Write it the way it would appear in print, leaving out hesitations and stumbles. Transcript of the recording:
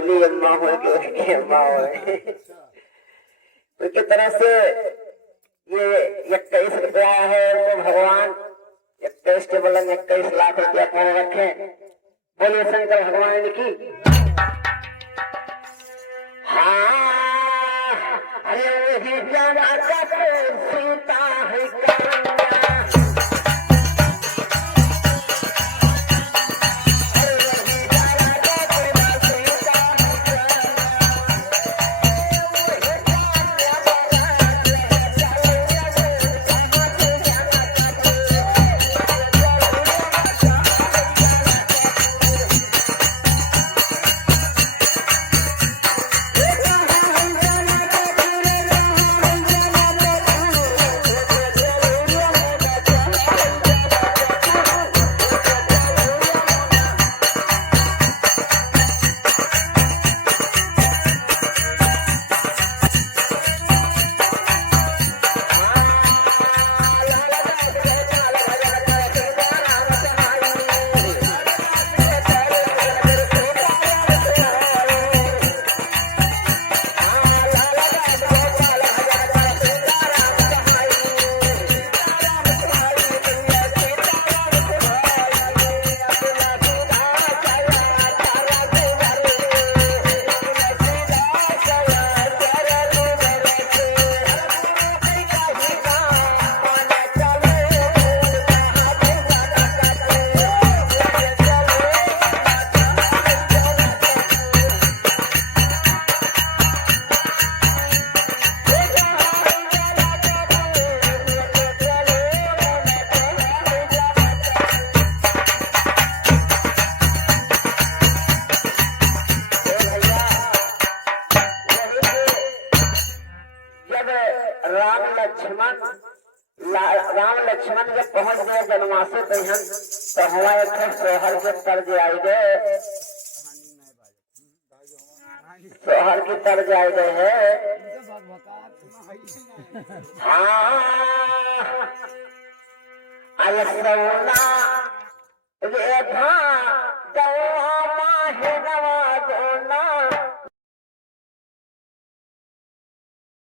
असली अम्मा हो कि उसकी अम्मा हो। तो किस तरह से ये 21 रुपया है तो भगवान 21 के बदले 21 लाख रुपया कौन रखे। बोलिए शंकर भगवान की। हाँ अरे जाना सीता है राम लक्ष्मण जब पहुंच गए जनवासे तहन तो हमारे सोहर के तर्ज आई गए। सोहर की तर्ज आई गए है। हाँ आय सोना ये था गवा माहे नवा गोना